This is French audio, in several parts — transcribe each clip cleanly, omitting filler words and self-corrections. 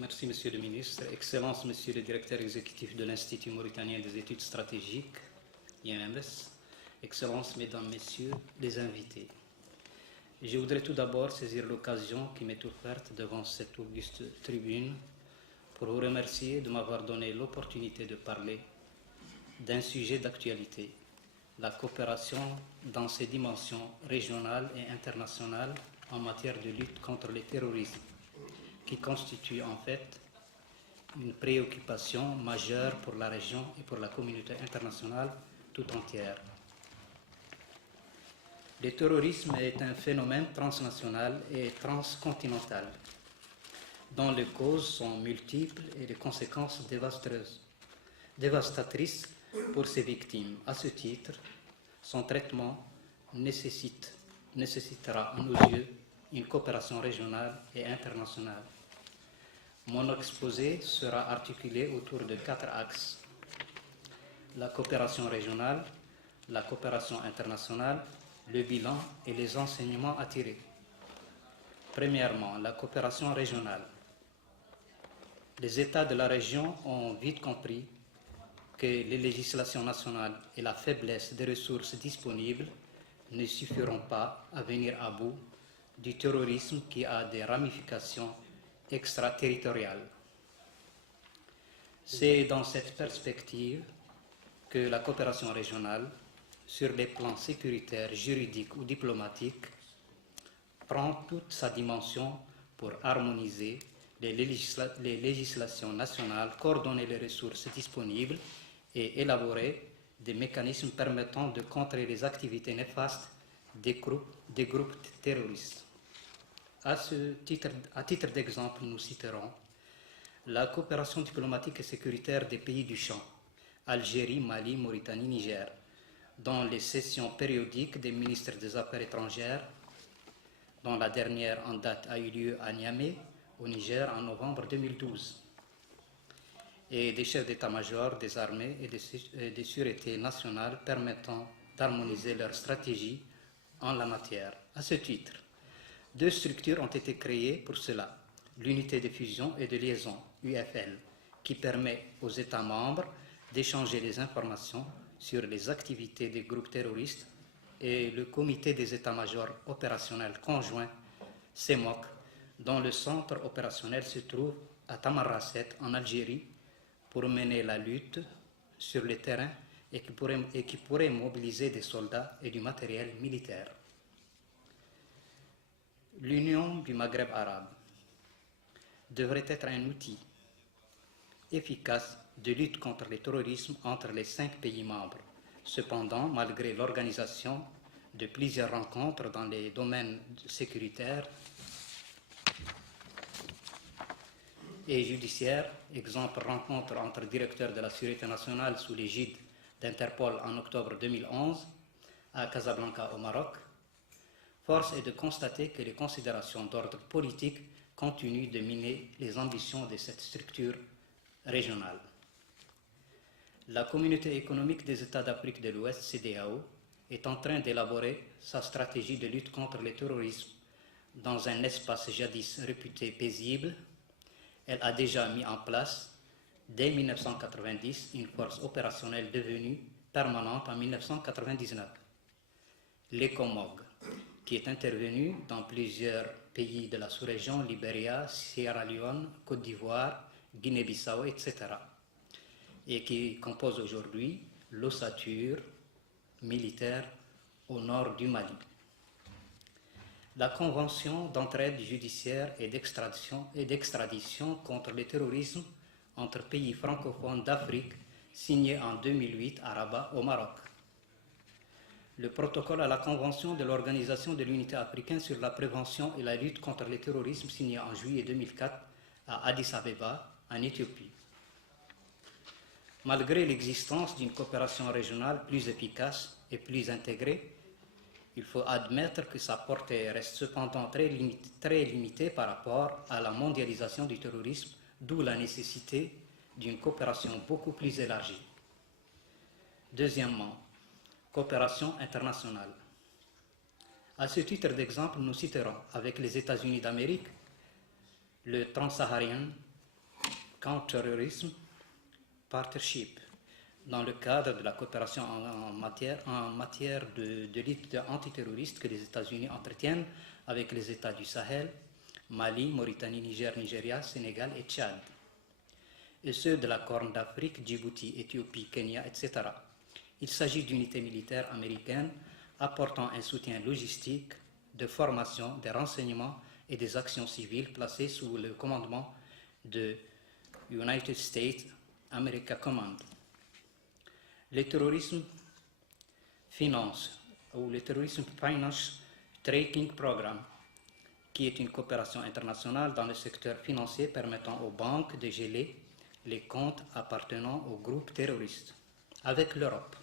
Merci, Monsieur le Ministre. Excellence, Monsieur le Directeur exécutif de l'Institut mauritanien des études stratégiques, IMS. Excellence, Mesdames, Messieurs les invités. Je voudrais tout d'abord saisir l'occasion qui m'est offerte devant cette auguste tribune pour vous remercier de m'avoir donné l'opportunité de parler d'un sujet d'actualité, la coopération dans ses dimensions régionales et internationales en matière de lutte contre le terrorisme, qui constitue en fait une préoccupation majeure pour la région et pour la communauté internationale tout entière. Le terrorisme est un phénomène transnational et transcontinental dont les causes sont multiples et les conséquences dévastatrices pour ses victimes. À ce titre, son traitement nécessitera à nos yeux une coopération régionale et internationale. Mon exposé sera articulé autour de 4 axes: la coopération régionale, la coopération internationale, le bilan et les enseignements à tirer. Premièrement, la coopération régionale. Les États de la région ont vite compris que les législations nationales et la faiblesse des ressources disponibles ne suffiront pas à venir à bout du terrorisme qui a des ramifications extraterritoriales. C'est dans cette perspective que la coopération régionale, sur les plans sécuritaires, juridiques ou diplomatiques, prend toute sa dimension pour harmoniser les législations nationales, coordonner les ressources disponibles et élaborer des mécanismes permettant de contrer les activités néfastes des groupes terroristes. À titre d'exemple, nous citerons la coopération diplomatique et sécuritaire des pays du champ, Algérie, Mali, Mauritanie, Niger, dans les sessions périodiques des ministres des Affaires étrangères, dont la dernière en date a eu lieu à Niamey, au Niger, en novembre 2012, et des chefs d'état-major des armées et des sûretés nationales permettant d'harmoniser leur stratégie en la matière. À ce titre, 2 structures ont été créées pour cela: l'unité de fusion et de liaison, UFL, qui permet aux États membres d'échanger les informations sur les activités des groupes terroristes, et le comité des états-majors opérationnels conjoints, CEMOC, dont le centre opérationnel se trouve à Tamarrasset, en Algérie, pour mener la lutte sur le terrain et qui pourrait mobiliser des soldats et du matériel militaire. L'Union du Maghreb arabe devrait être un outil efficace de lutte contre le terrorisme entre les 5 pays membres. Cependant, malgré l'organisation de plusieurs rencontres dans les domaines sécuritaires et judiciaires, exemple rencontre entre directeurs de la Sûreté nationale sous l'égide d'Interpol en octobre 2011 à Casablanca au Maroc, force est de constater que les considérations d'ordre politique continuent de miner les ambitions de cette structure régionale. La Communauté économique des États d'Afrique de l'Ouest, CEDEAO, est en train d'élaborer sa stratégie de lutte contre le terrorisme dans un espace jadis réputé paisible. Elle a déjà mis en place, dès 1990, une force opérationnelle devenue permanente en 1999, l'ECOMOG, qui est intervenue dans plusieurs pays de la sous-région, Libéria, Sierra Leone, Côte d'Ivoire, Guinée-Bissau, etc., et qui compose aujourd'hui l'ossature militaire au nord du Mali. La Convention d'entraide judiciaire et d'extradition contre le terrorisme entre pays francophones d'Afrique, signée en 2008 à Rabat, au Maroc. Le protocole à la Convention de l'Organisation de l'Unité africaine sur la prévention et la lutte contre le terrorisme, signé en juillet 2004 à Addis Abeba, en Éthiopie. Malgré l'existence d'une coopération régionale plus efficace et plus intégrée, il faut admettre que sa portée reste cependant très limitée par rapport à la mondialisation du terrorisme, d'où la nécessité d'une coopération beaucoup plus élargie. Deuxièmement, coopération internationale. À ce titre d'exemple, nous citerons, avec les États-Unis d'Amérique, le Transsaharien Counterterrorism Partnership, dans le cadre de la coopération en matière de lutte antiterroriste que les États-Unis entretiennent avec les États du Sahel, Mali, Mauritanie, Niger, Nigeria, Sénégal et Tchad, et ceux de la Corne d'Afrique, Djibouti, Éthiopie, Kenya, etc. Il s'agit d'unités militaires américaines apportant un soutien logistique, de formation, des renseignements et des actions civiles placées sous le commandement de United States America Command. Le terrorisme finance, ou le terrorisme finance tracking program, qui est une coopération internationale dans le secteur financier permettant aux banques de geler les comptes appartenant aux groupes terroristes. Avec l'Europe,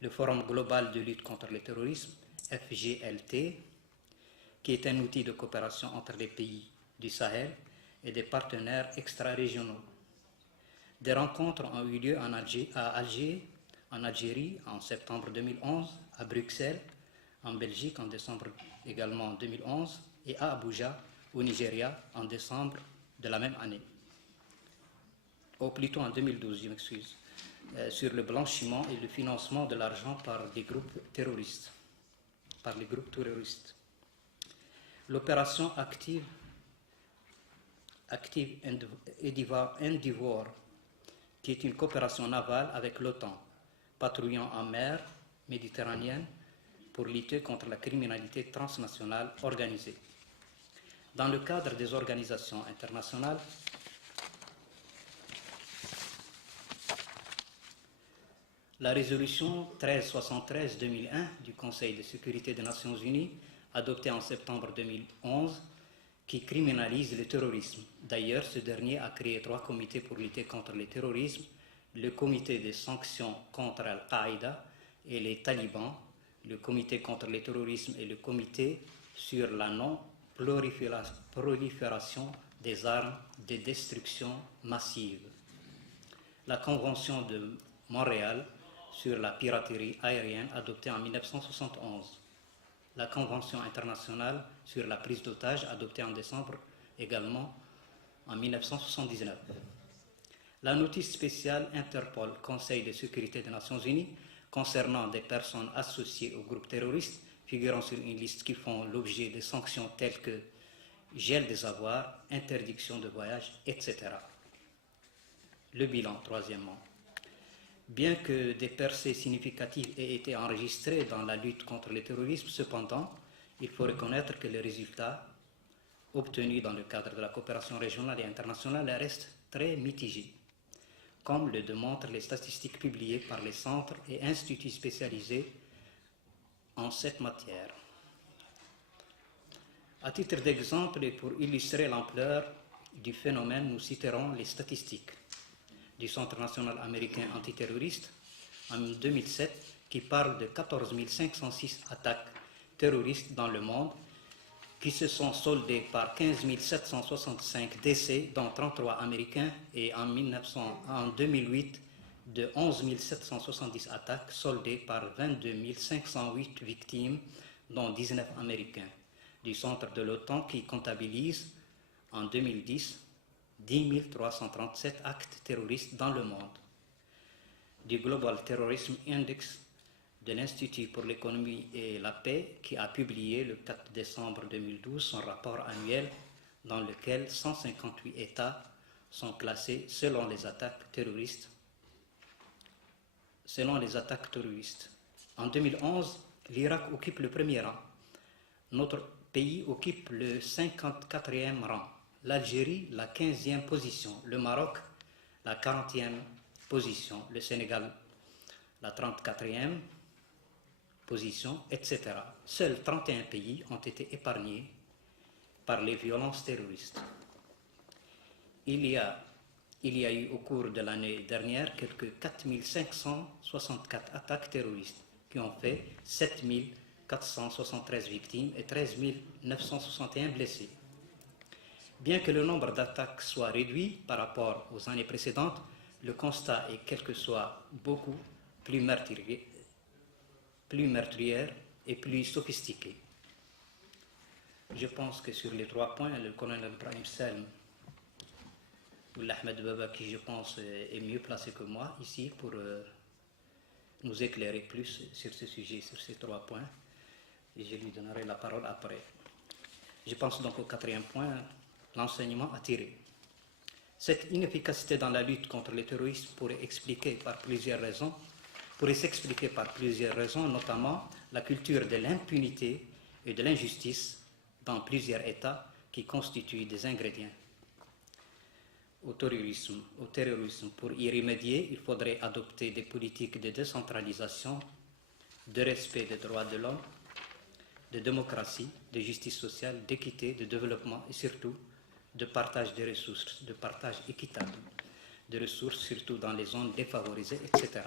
le Forum global de lutte contre le terrorisme, FGLT, qui est un outil de coopération entre les pays du Sahel et des partenaires extra-régionaux. Des rencontres ont eu lieu à Alger, en Algérie en septembre 2011, à Bruxelles, en Belgique en décembre également 2011, et à Abuja, au Nigeria, en décembre de la même année. Ou plutôt en 2012, je m'excuse, sur le blanchiment et le financement de l'argent par des groupes terroristes, L'opération Active Endeavour, qui est une coopération navale avec l'OTAN, patrouillant en mer Méditerranéenne pour lutter contre la criminalité transnationale organisée. Dans le cadre des organisations internationales, la résolution 1373-2001 du Conseil de sécurité des Nations Unies, adoptée en septembre 2011, qui criminalise le terrorisme. D'ailleurs, ce dernier a créé 3 comités pour lutter contre le terrorisme, le comité des sanctions contre Al-Qaïda et les talibans, le comité contre le terrorisme et le comité sur la non-prolifération des armes de destruction massive. La Convention de Montréal sur la piraterie aérienne adoptée en 1971. La Convention internationale sur la prise d'otages adoptée en décembre également en 1979. La notice spéciale Interpol, Conseil de sécurité des Nations Unies, concernant des personnes associées aux groupes terroristes figurant sur une liste qui font l'objet de sanctions telles que gel des avoirs, interdiction de voyage, etc. Le bilan, troisièmement. Bien que des percées significatives aient été enregistrées dans la lutte contre le terrorisme, cependant, il faut reconnaître que les résultats obtenus dans le cadre de la coopération régionale et internationale restent très mitigés, comme le démontrent les statistiques publiées par les centres et instituts spécialisés en cette matière. À titre d'exemple et pour illustrer l'ampleur du phénomène, nous citerons les statistiques du Centre national américain antiterroriste en 2007 qui parle de 14 506 attaques terroristes dans le monde qui se sont soldées par 15 765 décès, dont 33 américains, et en 2008 de 11 770 attaques soldées par 22 508 victimes, dont 19 américains, du centre de l'OTAN qui comptabilise en 2010 10 337 actes terroristes dans le monde. Du Global Terrorism Index de l'Institut pour l'économie et la paix qui a publié le 4 décembre 2012 son rapport annuel dans lequel 158 États sont classés selon les attaques terroristes. En 2011, l'Irak occupe le premier rang. Notre pays occupe le 54e rang. L'Algérie, la 15e position, le Maroc, la 40e position, le Sénégal, la 34e position, etc. Seuls 31 pays ont été épargnés par les violences terroristes. Il y a eu au cours de l'année dernière quelques 4564 attaques terroristes qui ont fait 7473 victimes et 13 961 blessés. Bien que le nombre d'attaques soit réduit par rapport aux années précédentes, le constat est quel que soit beaucoup plus meurtrière et plus sophistiqué. Je pense que sur les 3 points, le colonel Ibrahim Salm Ahmed Baba, qui je pense est mieux placé que moi ici pour nous éclairer plus sur ce sujet, sur ces 3 points. Et je lui donnerai la parole après. Je pense donc au 4e point, l'enseignement à tirer. Cette inefficacité dans la lutte contre le terrorisme pourrait s'expliquer par plusieurs raisons, notamment la culture de l'impunité et de l'injustice dans plusieurs États qui constituent des ingrédients au terrorisme. Pour y remédier, il faudrait adopter des politiques de décentralisation, de respect des droits de l'homme, de démocratie, de justice sociale, d'équité, de développement et surtout de partage des ressources, de partage équitable de ressources, surtout dans les zones défavorisées, etc.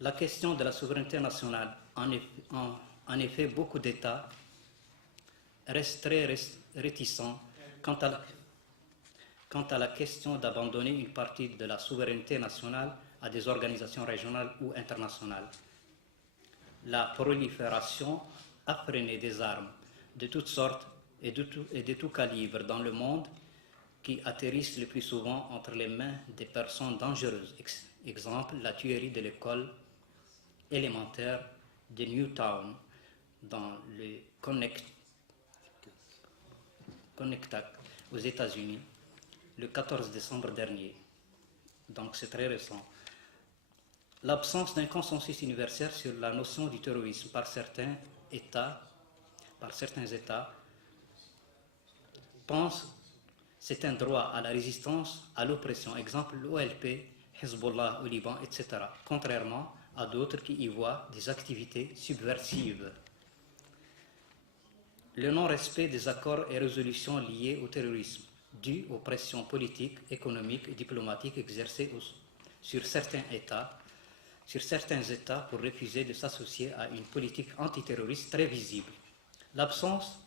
La question de la souveraineté nationale, en effet, beaucoup d'États restent très réticents quant à la question d'abandonner une partie de la souveraineté nationale à des organisations régionales ou internationales. La prolifération effrénée des armes de toutes sortes et de tout calibre dans le monde qui atterrissent le plus souvent entre les mains des personnes dangereuses. Exemple, la tuerie de l'école élémentaire de Newtown dans le Connecticut aux États-Unis le 14 décembre dernier. Donc c'est très récent. L'absence d'un consensus universel sur la notion du terrorisme par certains États pensent c'est un droit à la résistance, à l'oppression. Exemple, l'OLP, Hezbollah au Liban, etc. Contrairement à d'autres qui y voient des activités subversives. Le non-respect des accords et résolutions liés au terrorisme, dû aux pressions politiques, économiques et diplomatiques exercées sur certains États pour refuser de s'associer à une politique antiterroriste très visible. L'absence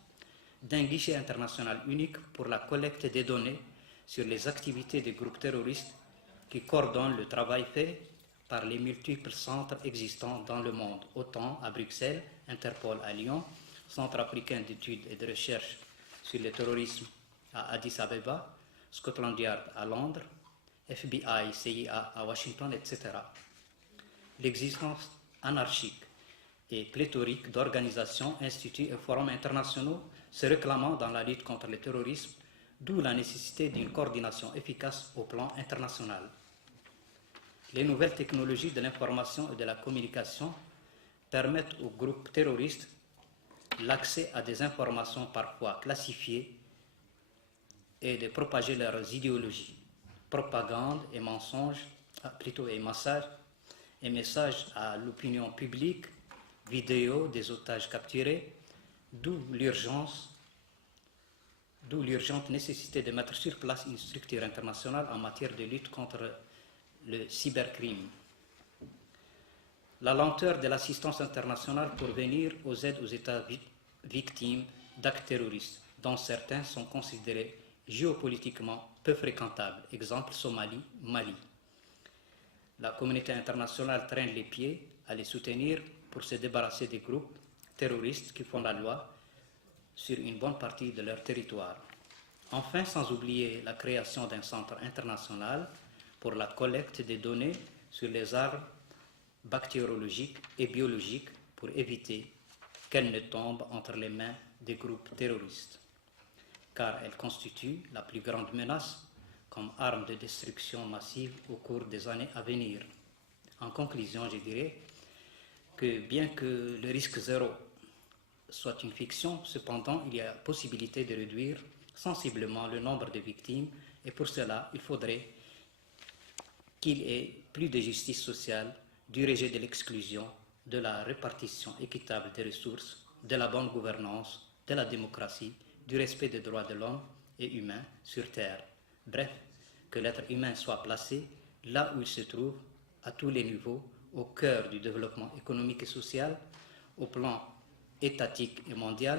d'un guichet international unique pour la collecte des données sur les activités des groupes terroristes qui coordonnent le travail fait par les multiples centres existants dans le monde, OTAN à Bruxelles, Interpol à Lyon, Centre africain d'études et de recherche sur le terrorisme à Addis Abeba, Scotland Yard à Londres, FBI, CIA à Washington, etc. L'existence anarchique et pléthorique d'organisations, instituts et forums internationaux se réclamant dans la lutte contre le terrorisme, d'où la nécessité d'une coordination efficace au plan international. Les nouvelles technologies de l'information et de la communication permettent aux groupes terroristes l'accès à des informations parfois classifiées et de propager leurs idéologies, propagande et mensonges, et messages à l'opinion publique, vidéos des otages capturés, d'où l'urgente nécessité de mettre sur place une structure internationale en matière de lutte contre le cybercrime. La lenteur de l'assistance internationale pour venir aux aides aux États victimes d'actes terroristes, dont certains sont considérés géopolitiquement peu fréquentables. Exemple, Somalie, Mali. La communauté internationale traîne les pieds à les soutenir pour se débarrasser des groupes terroristes qui font la loi sur une bonne partie de leur territoire. Enfin, sans oublier la création d'un centre international pour la collecte des données sur les armes bactériologiques et biologiques pour éviter qu'elles ne tombent entre les mains des groupes terroristes, car elles constituent la plus grande menace comme arme de destruction massive au cours des années à venir. En conclusion, je dirais que bien que le risque zéro soit une fiction, cependant, il y a possibilité de réduire sensiblement le nombre de victimes et pour cela, il faudrait qu'il y ait plus de justice sociale, du rejet de l'exclusion, de la répartition équitable des ressources, de la bonne gouvernance, de la démocratie, du respect des droits de l'homme et humain sur Terre. Bref, que l'être humain soit placé là où il se trouve, à tous les niveaux, au cœur du développement économique et social, au plan étatique et mondial,